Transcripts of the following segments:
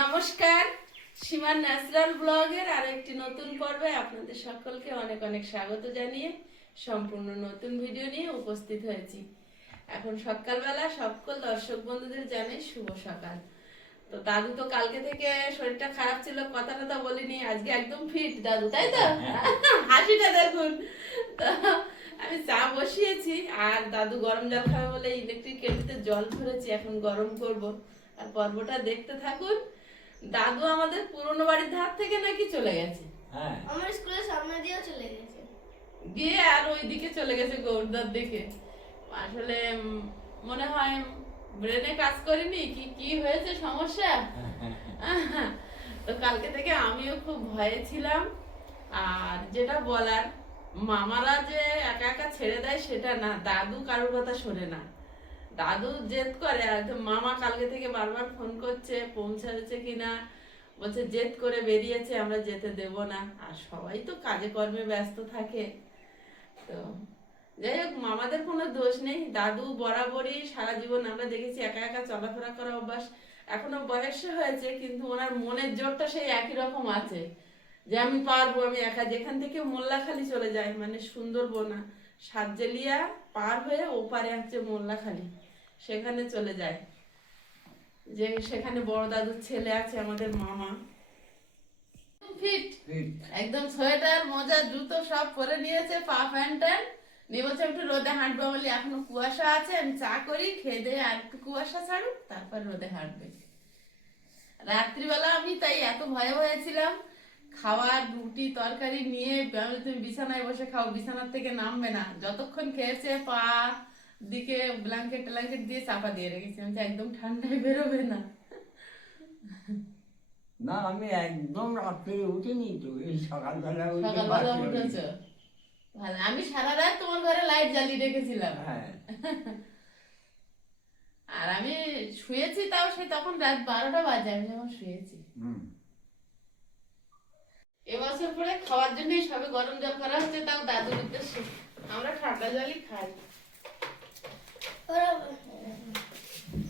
নমস্কার সীমার ন্যাচারাল ব্লগের আর একটি নতুন পর্বে আপনাদের সকলকে অনেক অনেক স্বাগত জানিয়ে সম্পূর্ণ নতুন ভিডিও নিয়ে উপস্থিত হয়েছি। এখন সকালবেলা সকল দর্শক বন্ধুদের জানাই শুভ সকাল। তো দাদু তো কালকে থেকে শরীরটা খারাপ ছিল কথা টথা বলিনি আজকে একদম ফিট দাদু তাই তো? হাসিটা দেখুন। আমি চা বসিয়েছি আর দাদু গরম জল খাবে বলে ইলেকট্রিক কেটলিতে জল ভরেছি এখন গরম করব। আর পর্বটা দেখতে থাকুন। দাদু আমাদের পুরনো বাড়ির ধার থেকে নাকি চলে গেছে? হ্যাঁ। আমার স্কুলের সামনে দিয়েও চলে গেছে। গিয়ে আর ওইদিকে চলে গেছে গৌরদার দিকে আসলে মনে হয় ব্রেনে কাজ করিনি কি কি হয়েছে সমস্যা? তো কালকে থেকে আমিও খুব ভয়ে ছিলাম। আর যেটা বলার মামারা যে একা একা ছেড়ে দেয় সেটা না দাদু কারোর কথা শোনে না। দাদু জেদ করে তো মামা কালকে থেকে বারবার ফোন করছে পৌঁছাচ্ছে কিনা, বলছে জেদ করে বেরিয়েছে, আমরা যেতে দেব না। আর সবাই তো কাজে কর্মে ব্যস্ত থাকে। তো যাই হোক, মামাদের কোনো দোষ নেই। দাদু বরাবরই সারা জীবন আমরা দেখেছি একা একা চলাফেরা করা অভ্যাস এখনও বয়স হয়েছে, কিন্তু ওনার মনের জোরটা সেই একই রকম আছে যে আমি পারব, আমি একা যেখান থেকে মোল্লাখালি চলে যায় মানে সুন্দরবনা সাতজেলিয়া পার হয়ে ওপারে হচ্ছে মোল্লাখালি। সেখানে চলে যায়। যে সেখানে বড় দাদুর ছেলে আছে আমাদের মামা। ফিট। একদম সোয়েটার মোজা জুতো সব পরে নিয়েছে পা প্যান্ট ট্যান্ট। নিয়ে বলছে একটু রোদে হাঁটবে বলি এখনও কুয়াশা আছে আমি চা করি খেয়ে দিয়ে আর একটু কুয়াশা ছাড়ুক তারপর রোদে হাঁটবে। রাত্রিবেলা আমি তাই এত ভয়ে ভয়ে ছিলাম খাবার রুটি তরকারি নিয়ে তুমি বিছানায় বসে খাও বিছানার থেকে নামবে না। যতক্ষণ খেয়েছে পা দিকে ব্ল্যাঙ্কেট ট্যাঙ্কেট দিয়ে চাপা দিয়ে রেখেছি। আমি একদম ঠান্ডায় বেরোবে না। না আমি একদম রাত্রে উঠিনি তো এই সকালবেলা সকালবেলা উঠেছ? ভালো আমি সারা রাত তোমার ঘরে লাইট জ্বালিয়ে রেখেছিলাম। হ্যাঁ। আর আমি শুয়েছি তাও সে তখন রাত বারোটা বাজে আমি যখন শুয়েছি। এবছর পরে খাওয়ার জন্য সবে গরম জল করা হচ্ছে তাও দাদুর উদ্দেশ্যে। আমরা ঠান্ডা জলই খাই।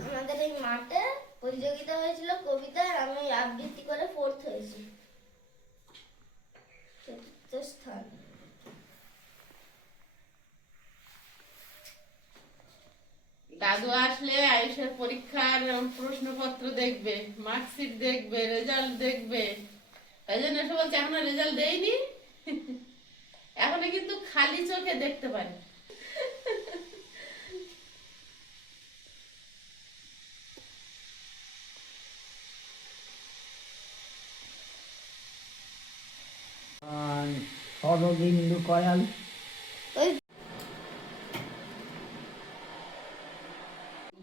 আমাদের এই মাঠে প্রতিযোগিতা হয়েছিল কবিতার আমি আবৃত্তি করে ফোর্থ হয়েছি। চতুর্থ স্থান। দাদু আসলে আয়ুষের পরীক্ষার প্রশ্নপত্র দেখবে মার্কশিট দেখবে রেজাল্ট দেখবে। তাই জন্য এসে বলছে, এখনও রেজাল্ট দেয়নি এখনও কিন্তু খালি চোখে দেখতে পারি আর শরদিন্দু কয়াল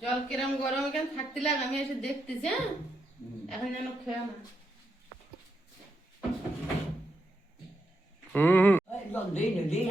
জল কিরম গরম এখানে থাকতে লাগ আমি এসে দেখতেছি হ্যাঁ? এখন যেন খেয়ে না। একদম দিন দিন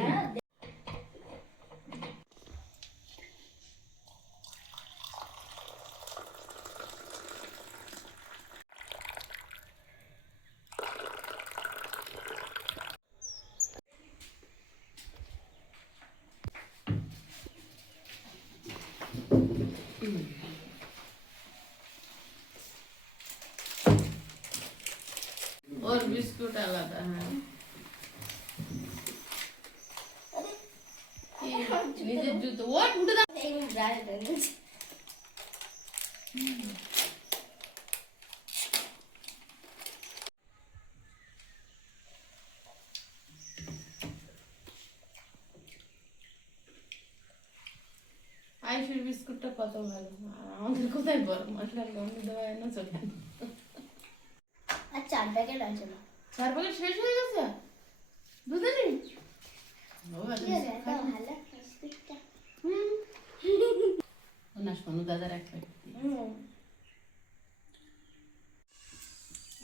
ওর বিস্কুট আলাদা হ্যাঁ। নিজের জুতো? ও উঠে দাও বিস্কুটটা কত ভালো? আর আমাদের কোথায় গরম মশলার গন্ধ দেওয়া এনেছো কেন আর চার প্যাকেট আছে না। চার প্যাকেট শেষ হয়ে গেছে? নেই না। সোনু দাদার এক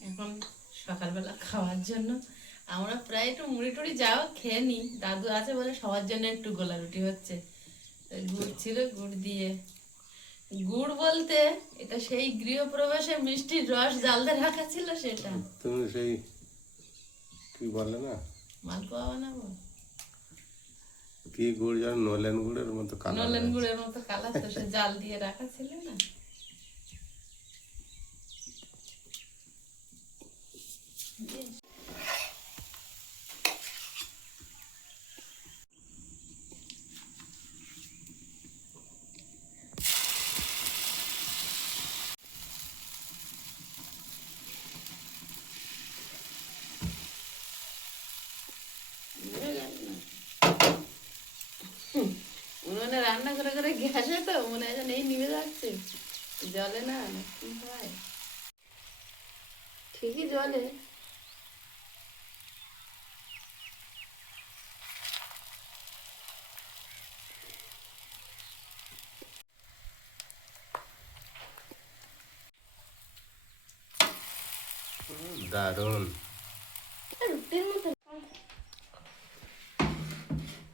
এখন সকালবেলা খাওয়ার জন্য আমরা প্রায় একটু মুড়ি টুড়ি যাও খেয়ে নি। দাদু আছে বলে সবার জন্য একটু গোলা রুটি হচ্ছে গুড় ছিল গুড় দিয়ে। গুড় বলতে এটা সেই গৃহপ্রবেশে মিষ্টির রস জালদা রাখা ছিল সেটা। তুমি সেই কি বলে না? মালপোয়া বানাবো কি গুড় যেন নলেন গুড়ের মতো কালো নলেন গুড়ের মতো কালার তো সে জাল দিয়ে রাখা ছিল না উনুনে রান্না করে করে গ্যাসে তো মনে হয় যেন এই নিভে যাচ্ছে জলে না? না হয়। ঠিকই জলে। দারুণ।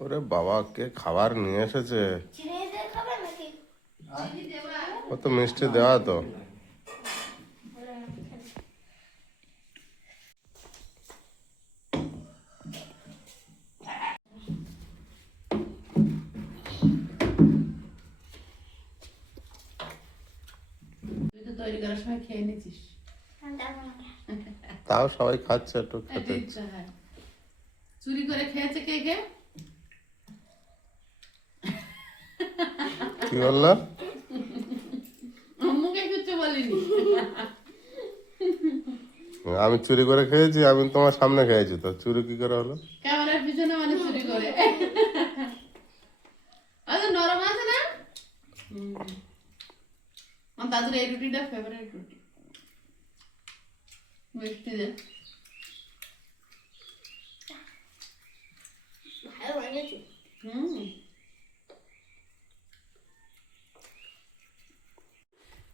ওরে বাবা কে খাবার নিয়ে এসেছে চিনি দিয়ে খাবে নাকি ও তো মিষ্টি দেওয়া তো। তাও সবাই খাচ্ছে একটু খেতে। চুরি করে খেয়েছে কে কে? কি বলল? বলিনি। আমি চুরি করে খেয়েছি আমি তোমার সামনে খেয়েছি তো চুরি কি করে হলো? ক্যামেরার পিছনে মানে চুরি করে। আচ্ছা নরম আছে না? আমার দাদুর এই রুটিটা ফেভারিট রুটি। মিষ্টি দে। ভালো হুম।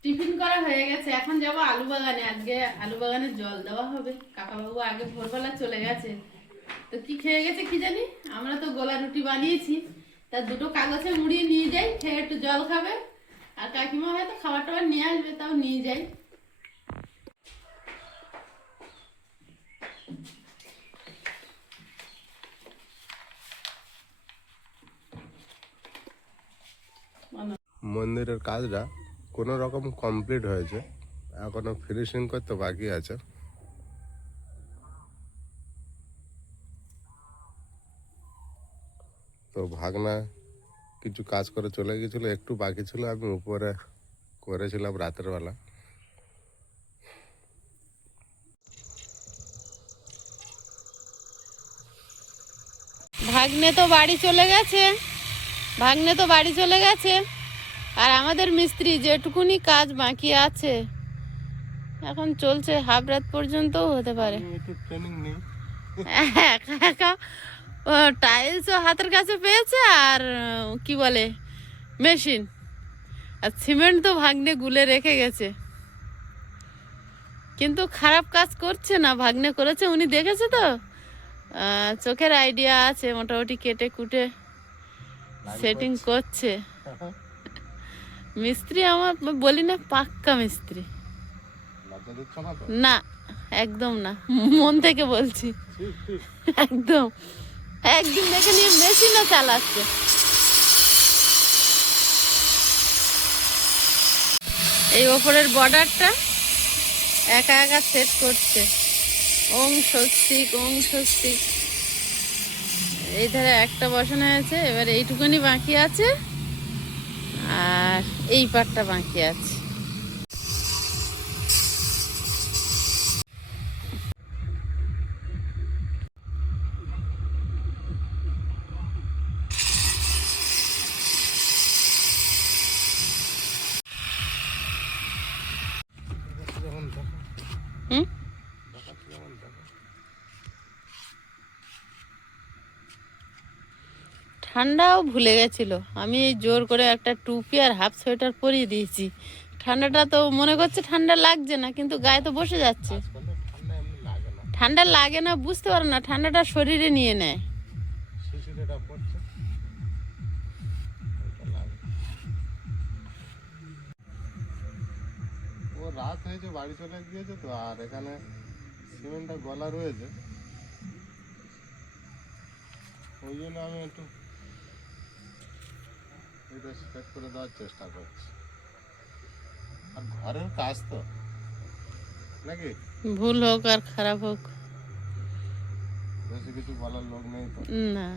টিফিন করা হয়ে গেছে, এখন যাব আলু বাগানে। আজকে আলু বাগানে জল দেওয়া হবে। কাকাবাবু আগে ভোরবেলা চলে গেছে। তো কি খেয়ে গেছে কি জানি? আমরা তো গোলা রুটি বানিয়েছি। তা দুটো কাগজে মুড়িয়ে নিয়ে যাই, খেয়ে একটু জল খাবে। আর কাকিমা হয়তো খাবার টাবার নিয়ে আসবে, তাও নিয়ে যাই। মন্দিরের কাজটা কোনো রকম কমপ্লিট হয়েছে। এখনও ফিনিশিং করতে বাকি আছে। তো ভাগনা কিছু কাজ করে চলে গেছিল, একটু বাকি ছিল, আমি উপরে করেছিলাম রাতের বেলা। ভাগ্নে তো বাড়ি চলে গেছে। ভাগ্নে তো বাড়ি চলে গেছে। আর আমাদের মিস্ত্রি যেটুকুনি কাজ বাকি আছে এখন চলছে হাফ রাত পর্যন্তও হতে পারে। একা একা টাইলসও হাতের কাছে পেয়েছে আর কি বলে মেশিন আর সিমেন্ট তো ভাগ্নে গুলে রেখে গেছে। কিন্তু খারাপ কাজ করছে না ভাগ্নে করেছে উনি দেখেছে তো? চোখের আইডিয়া আছে মোটামুটি কেটে কুটে সেটিং করছে। মিস্ত্রি আমার বলি না পাক্কা মিস্ত্রি। না একদম না। মন থেকে বলছি। একদম। একদিন দেখে নিয়ে মেশিনও চালাচ্ছে। এই ওপরের বর্ডারটা একা একা সেট করছে। ওং স্বস্তিক ওং স্বস্তিক। এই ধারে একটা বসানো হয়েছে এবার এইটুকুনি বাকি আছে। আর এই পাটটা বাকি আছে। হুম? ঠান্ডাও ভুলে গেছিল। আমি এই জোর করে একটা টুপি আর হাফ সোয়েটার পরিয়ে দিয়েছি। ঠান্ডাটা তো মনে করছে ঠান্ডা লাগছে না, কিন্তু গায়ে তো বসে যাচ্ছে। ঠান্ডা লাগে না, বুঝতে পারো না, ঠান্ডাটা শরীরে নিয়ে নেয়। রাত হয়েছে, বাড়ি চলে গিয়েছে তো, আর এখানে সিমেন্টটা গলা রয়েছে। ওই জন্য আমি একটু এটা সেট করে দেওয়ার চেষ্টা করছি। আর ঘরের কাজ তো নাকি? ভুল হোক আর খারাপ হোক। বেশি কিছু বলার লোক নেই তো? না।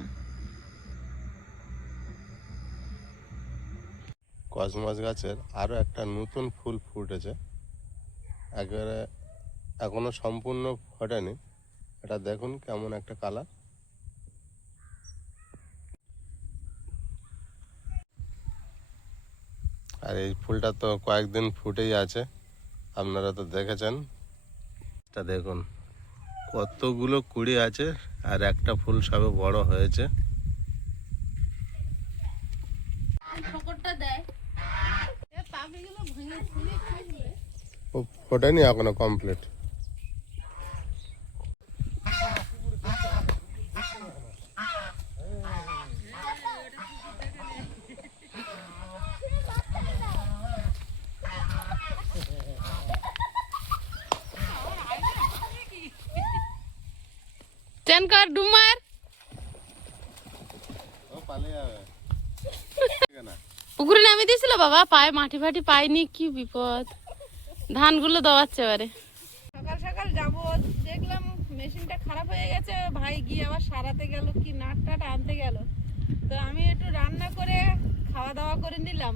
কসমস গাছের আরও একটা নতুন ফুল ফুটেছে। একেবারে এখনও সম্পূর্ণ ফোটেনি। এটা দেখুন কেমন একটা কালার আর এই ফুলটা তো কয়েকদিন ফুটেই আছে। আপনারা তো দেখেছেন। তা দেখুন কতগুলো কুড়ি আছে আর একটা ফুল সবে বড় হয়েছে। ফোটেনি এখনও কমপ্লিট চেন কর ডুমার ও পালিয়ে যাবে কেন পুকুরে নামিয়ে দিয়েছিল বাবা পায়ে, মাটি ফাটি পায়নি কি বিপদ। ধানগুলো দেওয়াচ্ছে এবারে। সকাল সকাল যাব, দেখলাম মেশিনটা খারাপ হয়ে গেছে, ভাই গিয়ে আবার সারাতে গেল, কি নাট টাট আনতে গেল। তো আমি একটু রান্না করে খাওয়া দাওয়া করে নিলাম।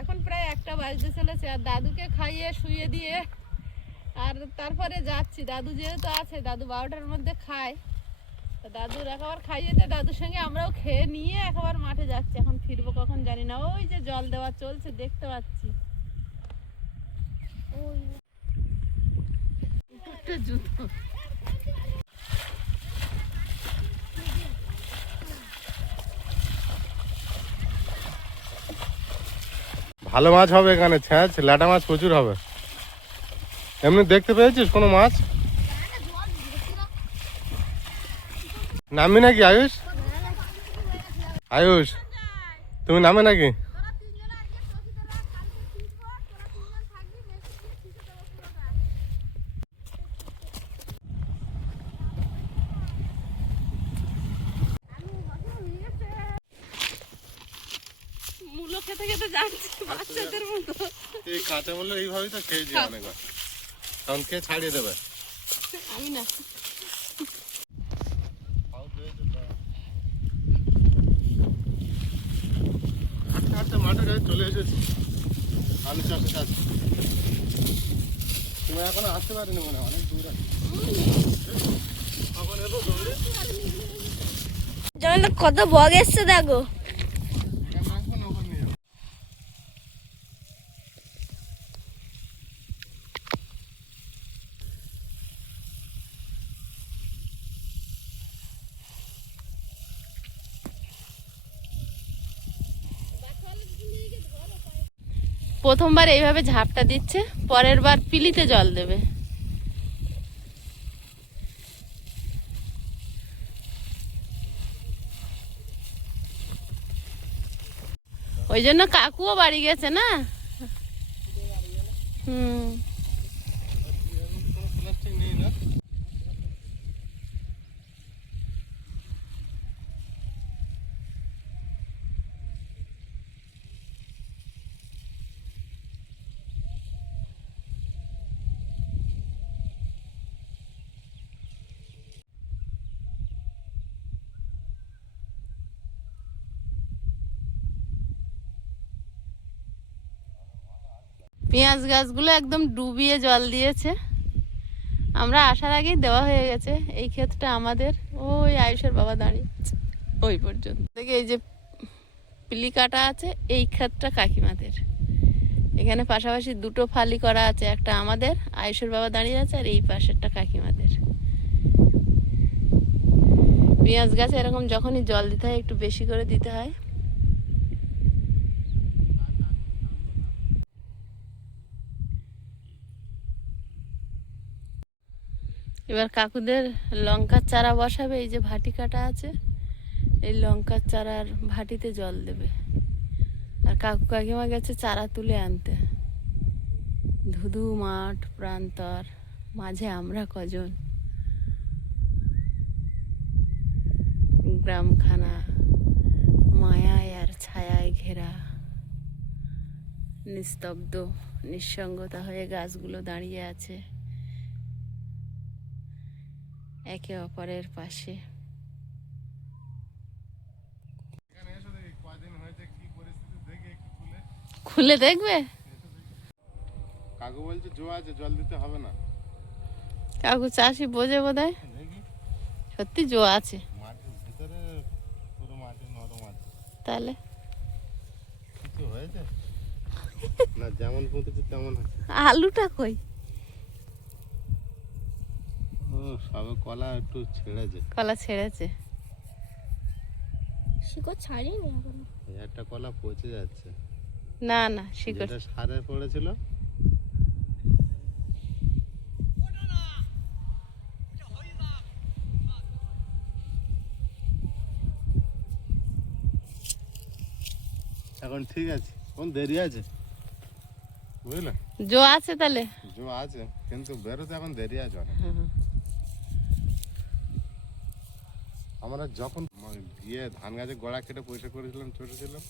এখন প্রায় একটা বাজতে চলেছে, আর দাদুকে খাইয়ে শুয়ে দিয়ে আর তারপরে যাচ্ছি। দাদু যেহেতু আছে, দাদু বারোটার মধ্যে খায়। দাদুর একেবার খাইয়েতে দাদুর সঙ্গে আমরাও খেয়ে নিয়ে একবার মাঠে যাচ্ছি। এখন ফিরবো কখন জানি না। ওই যে জল দেওয়া চলছে, দেখতে পাচ্ছি। ভালো মাছ হবে এখানে, ছ্যাঁচ, ল্যাটা মাছ প্রচুর হবে। এমনি দেখতে পেয়েছিস কোনো মাছ? নামবি নাকি আয়ুষ? আয়ুষ তুমি নামে নাকি? খেতে খেতে যাচ্ছি বাচ্চাদের মতো। এই কাঁচা বললে এইভাবেই তো খেয়েছি অনেকবার। তখন কে ছাড়িয়ে দেবে? আমি না আচ্ছা মাঠের কাছে চলে এসেছি আলু চাষে কাজ তুমি এখনও আসতে পারিনি মনে হয়, অনেক দূর আছে। কত বগ এসছে দেখো এখানে রাখব না ওখানে নিয়ে যাব। প্রথমবার এইভাবে ঝাপটা দিচ্ছে, পরের বার পিলিতে জল দেবে। ওই জন্য কাকুও বাড়ি গেছে না? হুম। পেঁয়াজ গাছগুলো একদম ডুবিয়ে জল দিয়েছে। আমরা আসার আগেই দেওয়া হয়ে গেছে, এই ক্ষেতটা আমাদের। ওই আয়ুষের বাবা দাঁড়িয়েছে ওই পর্যন্ত। দেখে এই যে পিলি কাটা আছে, এই ক্ষেতটা কাকিমাদের। এখানে পাশাপাশি দুটো ফালি করা আছে, একটা আমাদের, আয়ুষের বাবা দাঁড়িয়ে আছে, আর এই পাশেরটা কাকিমাদের। পেঁয়াজ গাছে এরকম যখনই জল দিতে হয়, একটু বেশি করে দিতে হয়। এবার কাকুদের লঙ্কার চারা বসাবে, এই যে ভাটি কাটা আছে, এই লঙ্কার চারার ভাটিতে জল দেবে। আর কাকু কাকিমা গেছে চারা তুলে আনতে। ধুধু মাঠ, প্রান্তর, মাঝে আমরা কজন। গ্রামখানা, মায়ায় আর ছায়ায় ঘেরা। নিস্তব্ধ, নিঃসঙ্গতা হয়ে গাছগুলো দাঁড়িয়ে আছে। একে অপরের পাশে। খুলে। দেখবে? কাকু বলছে জো আছে জল দিতে হবে না। কাকু চাষি বোঝে বোধ দেখি। সত্যি জো আছে। তাহলে? আলুটা কই? সবে কলা একটু ছেড়েছে। কলা ছেড়েছে। শিকড় ছাড়িনি এখনও? একটা কলা পচে যাচ্ছে। না না শিকড়। যেটা সারে পড়েছিল। এখন ঠিক আছে। কোন দেরি আছে? বুঝলে? জো আছে তাহলে। জো আছে কিন্তু বেরোতে এখন দেরি আছে অনেক। আমরা যখন ম- গিয়ে ধান গাছের গোড়া কেটে পয়সা করেছিলাম ছোট ছিলাম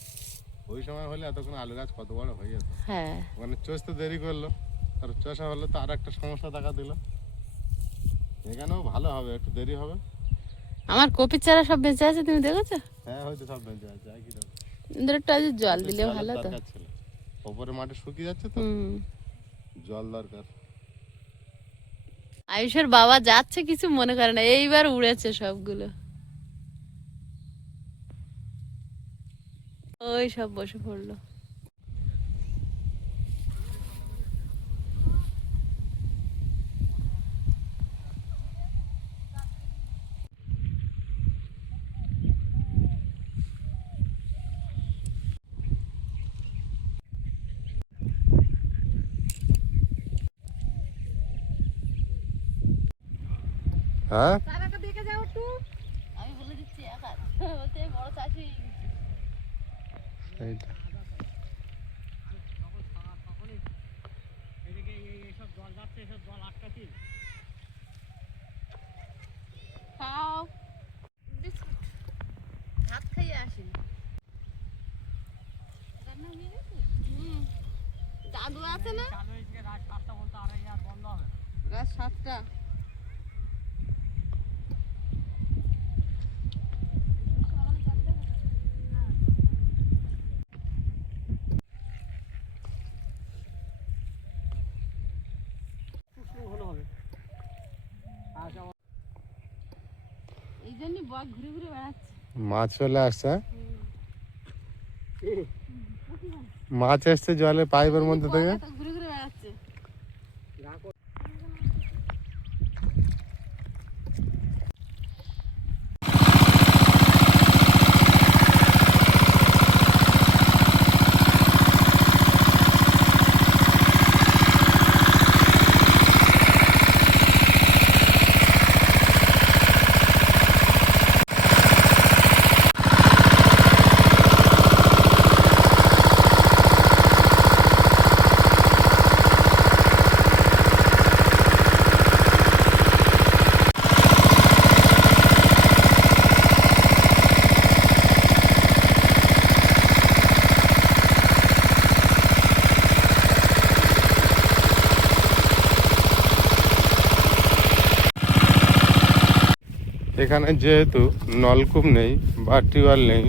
ওই সময় হলে এতক্ষণ আলু গাছ কত বড় হয়ে যেত। হ্যাঁ। মানে চষতে দেরি করল আর চষা হলে তো আর একটা সমস্যা দেখা দিল। এখানেও ভালো হবে একটু দেরি হবে। আমার কপির চারা সব বেঁচে আছে তুমি দেখেছ? হ্যাঁ হয়তো সব বেঁচে আছে একই রকম। ওদের একটু আজ জল দিলে ভালো তো। ওপরে মাটি শুকিয়ে যাচ্ছে তো? জল দরকার। আয়ুষের বাবা যাচ্ছে কিছু মনে করে না এইবার উড়েছে সবগুলো। ওই সব বসে পড়ল। হ্যাঁ আমি বলে দিচ্ছি একা বলতে বড় চাষি খাও ভাত খাইয়ে আসি। হুম। দাদু আছে না? রাত সাতটা এই জন্যই বক ঘুরে ঘুরে বেড়াচ্ছে। মাছ চলে আসছে হ্যাঁ? মাছ এসছে জলে পাইপের মধ্যে থেকে বক এত ঘুরে ঘুরে বেড়াচ্ছে এখানে যেহেতু নলকূপ নেই বা টিউবওয়েল নেই,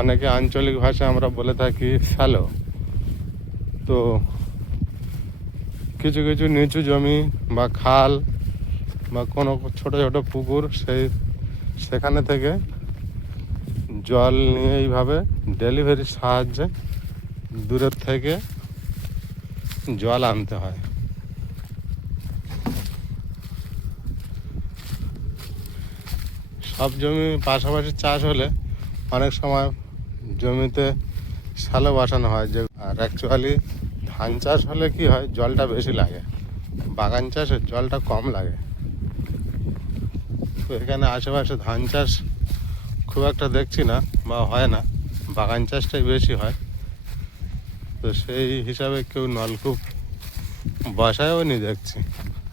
অনেকে আঞ্চলিক ভাষায় আমরা বলে থাকি শ্যালো তো কিছু কিছু নিচু জমি বা খাল বা কোনো ছোট ছোট পুকুর সেই সেখানে থেকে জল নিয়ে এইভাবে ডেলিভারির সাহায্যে দূরের থেকে জল আনতে হয়। সব জমি পাশাপাশি চাষ হলে অনেক সময় জমিতে শ্যালো বসানো হয় যে আর অ্যাকচুয়ালি ধান চাষ হলে কি হয়, জলটা বেশি লাগে। বাগান চাষে জলটা কম লাগে। তো এখানে আশেপাশে ধান চাষ খুব একটা দেখছি না বা হয় না। বাগান চাষটাই বেশি হয়। তো সেই হিসাবে কেউ নলকূপ বসায়ও নি দেখছি।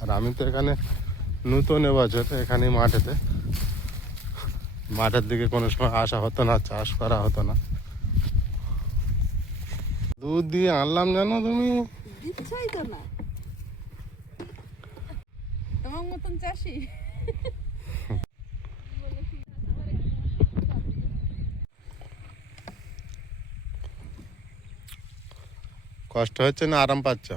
আর আমি তো এখানে নতুন এবছর এখানে মাঠেতে মাঠের দিকে কোনো সময় আসা হতো না চাষ করা হতো না। দুধ দিয়ে আনলাম জানো তুমি? চাষি। কষ্ট হচ্ছে না আরাম পাচ্ছ?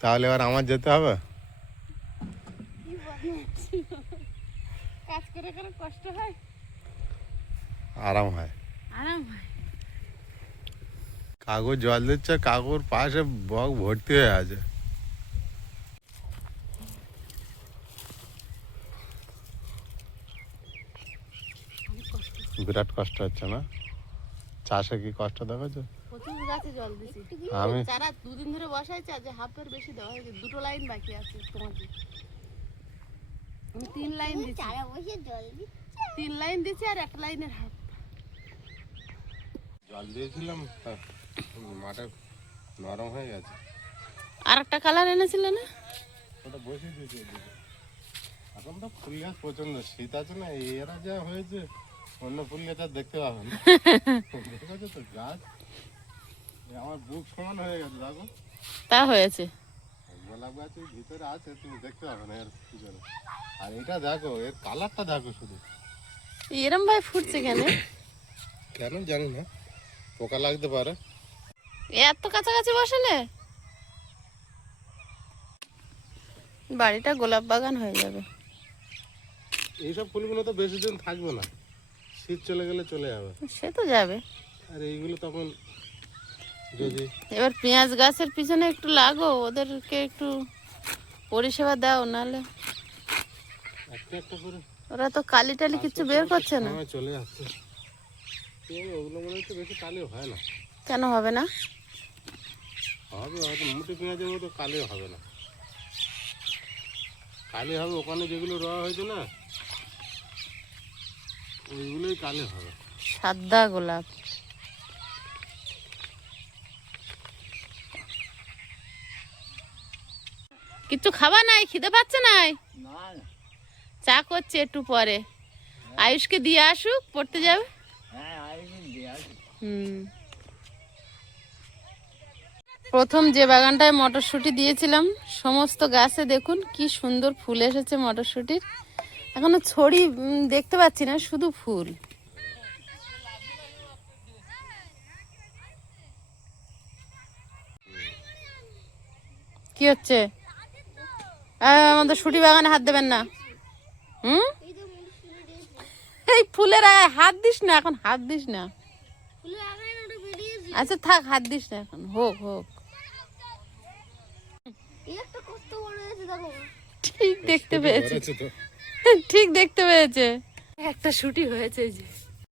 তাহলে এবার আমার যেতে হবে? কাজ করে করে কষ্ট হয়। আরাম হয়। আরাম হয়। কাগজ জল দিচ্ছে কাকুর পাশে বক ভর্তি হয়ে আছে। বিরাট কষ্ট হচ্ছে না? চাষে কি কষ্ট দেখেছ প্রচুর গাছে জল দিছি। আমি চারা দুদিন ধরে বসাইছে আজ হাফের বেশি দেওয়া হয়েছে। দুটো লাইন বাকি আছে আমি তিন লাইন দিচ্ছি চারা বসে জল তিন লাইন দিচ্ছি আর একটা লাইনের হাফ। জল দিয়েছিলাম মাঠে নরম হয়ে গেছে। আর একটা কালার এনেছিলে না? ওটা বসে দিয়েছি। এখন তো ফুল গাছ প্রচণ্ড শীত আছে না এরা যা হয়েছে অন্য ফুল গাছ আর দেখতে পাবে না। দেখেছ তো গাছ আমার বুক সমান হয়ে গেছে দেখো। তা হয়েছে। গোলাপ গাছ ওই ভিতরে আছে তুমি দেখতে পাবে না এর পিছনে। আর এটা দেখো এর কালারটা দেখো শুধু। এরম ভাই ফুটছে কেন? কেন জানি না পোকা লাগতে পারে। এত কাছাকাছি বসালে? বাড়িটা গোলাপ বাগান হয়ে যাবে। এইসব ফুলগুলো তো বেশি দিন থাকবে না। শীত চলে গেলে চলে যাবে। সে তো যাবে। আর এইগুলো তখন এবার পেঁয়াজ গাছের পিছনে একটু লাগো ওদেরকে একটু পরিষেবা দাও নাহলে ওরা তো কালি টালি কিছু বের করছে না। চলে যাচ্ছে। ওগুলো মনে হচ্ছে বেশি কালি হয় না। কেন হবে না? হবে হয়তো মুঠি পেঁয়াজের মতো কালি হবে না। কালি হবে ওখানে যেগুলো রওয়া হয়েছে না ওইগুলোই কালি হবে। সাদা গোলাপ। কিছু খাবা নাই? খিদে পাচ্ছে নাই? চা করছে একটু পরে। আয়ুষকে দিয়ে আসুক, পড়তে যাবে? প্রথম যে বাগানটায় মটরশুঁটি দিয়েছিলাম, সমস্ত গাছে দেখুন কি সুন্দর ফুল এসেছে মটরশুঁটির। এখনও ছড়ি দেখতে পাচ্ছি না, শুধু ফুল। কি হচ্ছে? আমাদের শুটি বাগানে হাত দেবেন না। হুম? এই ফুলের হাত দিস না এখন হাত দিস না। আচ্ছা থাক হাত দিস না এখন হোক হোক। ঠিক দেখতে পেয়েছে। ঠিক দেখতে পেয়েছে। একটা শুটি হয়েছে যে।